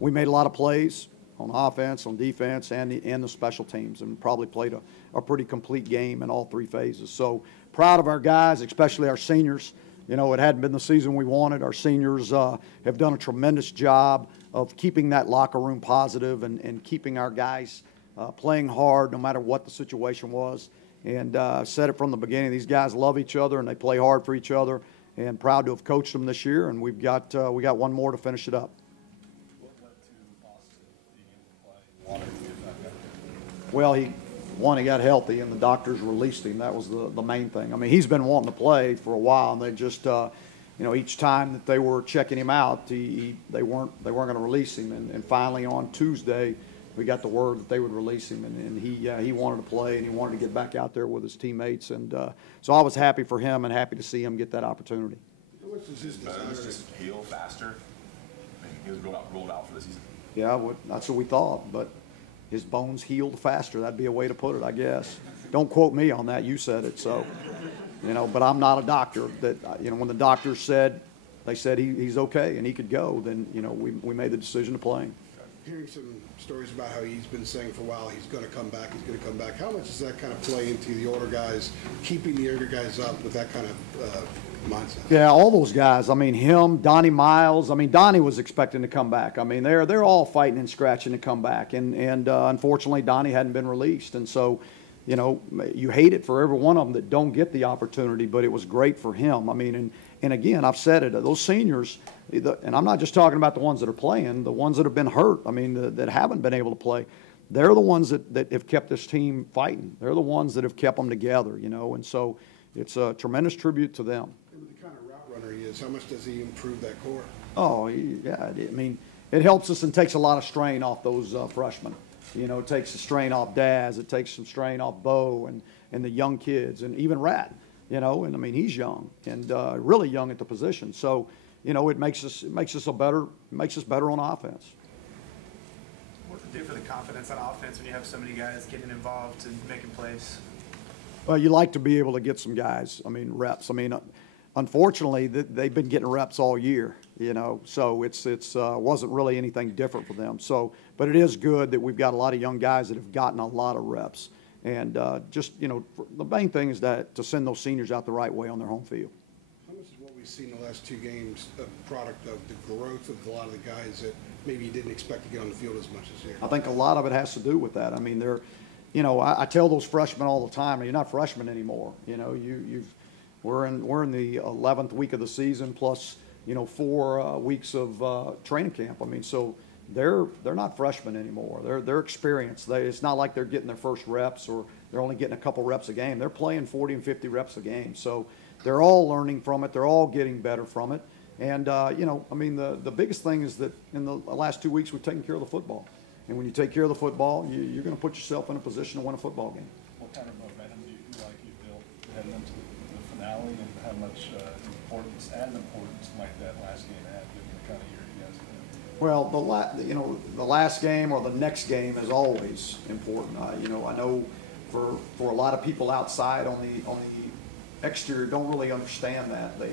we made a lot of plays on offense, on defense, and the special teams, and probably played a pretty complete game in all three phases. So proud of our guys, especially our seniors. You know, it hadn't been the season we wanted. Our seniors have done a tremendous job of keeping that locker room positive and keeping our guys playing hard no matter what the situation was. And said it from the beginning, these guys love each other and they play hard for each other, and proud to have coached them this year, and we got one more to finish it up. What led to Austin being able to play? Wanted to get back out there? Well, he got healthy, and the doctors released him. That was the main thing. I mean, he's been wanting to play for a while, and they just, each time that they were checking him out, they weren't going to release him. And finally on Tuesday, we got the word that they would release him, and he wanted to play, and he wanted to get back out there with his teammates. And so I was happy for him and happy to see him get that opportunity. How much does his bones just heal faster? I mean, he was rolled out for the season. Yeah, that's what we thought, but his bones healed faster. That'd be a way to put it, I guess. Don't quote me on that. You said it, so, but I'm not a doctor. When the doctors said, they said he's okay and he could go, then, we made the decision to play him. Hearing some stories about how he's been saying for a while he's going to come back, how much does that kind of play into the older guys, keeping the younger guys up with that kind of mindset? Yeah, all those guys. I mean, him, Donnie Miles. I mean, Donnie was expecting to come back. I mean, they're all fighting and scratching to come back, and unfortunately, Donnie hadn't been released, and so, you hate it for every one of them that don't get the opportunity, but it was great for him. I mean, and again, I've said it, those seniors, and I'm not just talking about the ones that are playing, the ones that have been hurt, I mean, that haven't been able to play. They're the ones that have kept this team fighting. They're the ones that have kept them together, and so it's a tremendous tribute to them. And with the kind of route runner he is, how much does he improve that core? Oh, yeah, I mean, it helps us and takes a lot of strain off those freshmen. It takes the strain off Daz, it takes some strain off Bo and the young kids, and even Rat, and I mean, he's young and really young at the position. So, it makes us better on offense. What does it do for the confidence on offense when you have so many guys getting involved and making plays? Well, you like to be able to get some guys, reps. Unfortunately, they've been getting reps all year, so it's wasn't really anything different for them. So, but it is good that we've got a lot of young guys that have gotten a lot of reps. And the main thing is that to send those seniors out the right way on their home field. How much is what we've seen the last two games a product of the growth of a lot of the guys that maybe you didn't expect to get on the field as much as here? I think a lot of it has to do with that. I mean, I tell those freshmen all the time, you're not freshmen anymore. We're in the 11th week of the season plus 4 weeks of training camp. I mean, so they're not freshmen anymore. They're experienced. It's not like they're getting their first reps or they're only getting a couple reps a game. They're playing 40 and 50 reps a game. So they're all learning from it. They're all getting better from it. And the biggest thing is that in the last 2 weeks we've taken care of the football. And when you take care of the football, you're going to put yourself in a position to win a football game. What kind of momentum do you feel like you built heading into the finale, and how much importance might that last game have, given the kind of year you guys had? Well, the last game or the next game is always important. I know for a lot of people outside on the exterior don't really understand that. They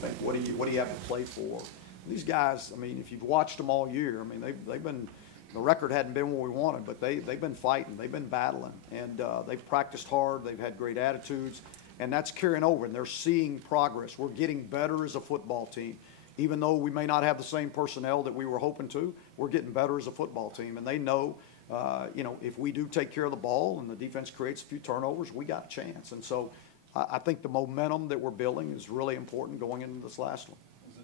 think, what do you have to play for? These guys, if you've watched them all year, they've been. The record hadn't been what we wanted, but they've been fighting, they've been battling, and they've practiced hard, they've had great attitudes, and that's carrying over, and they're seeing progress. We're getting better as a football team. Even though we may not have the same personnel that we were hoping to, we're getting better as a football team, and they know, if we do take care of the ball and the defense creates a few turnovers, we got a chance. And so I think the momentum that we're building is really important going into this last one.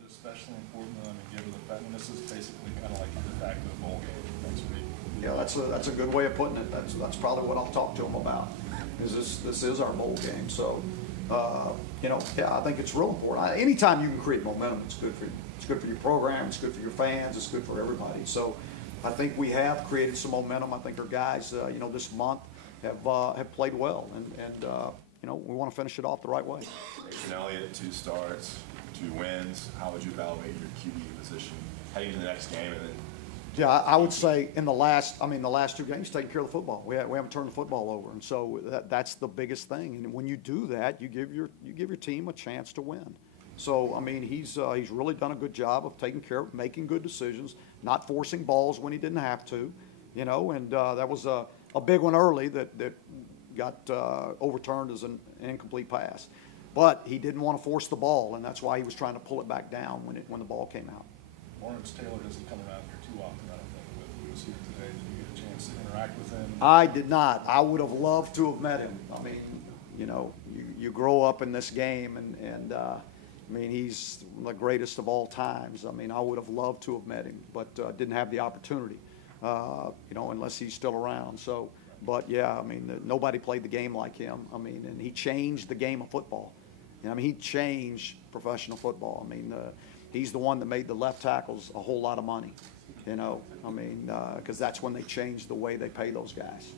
Especially important, given the fact, and this is basically kind of like the fact of the bowl game next week. Yeah, that's a good way of putting it. That's probably what I'll talk to them about. This is our bowl game, so I think it's real important. Anytime you can create momentum, it's good for you. It's good for your program. It's good for your fans. It's good for everybody. So I think we have created some momentum. I think our guys, this month have played well, and we want to finish it off the right way. Mason Elliott, 2 starts. 2 wins. How would you evaluate your QB position heading into the next game? And then yeah, I would say in the last 2 games, taking care of the football. We haven't turned the football over, and so that's the biggest thing. And when you do that, you give your team a chance to win. So, I mean, he's really done a good job of taking care of, making good decisions, not forcing balls when he didn't have to, you know, and that was a big one early that got overturned as an incomplete pass. But he didn't want to force the ball, and that's why he was trying to pull it back down when the ball came out. Lawrence Taylor doesn't come around here too often, I don't think, but he was here today. Did you get a chance to interact with him? I did not. I would have loved to have met him. I mean, you know, you grow up in this game, and I mean, he's the greatest of all times. I mean, I would have loved to have met him, but didn't have the opportunity, you know, unless he's still around. So, but yeah, I mean, nobody played the game like him. I mean, and he changed the game of football. You know, I mean, he changed professional football. I mean, he's the one that made the left tackles a whole lot of money, you know. I mean, because that's when they changed the way they pay those guys.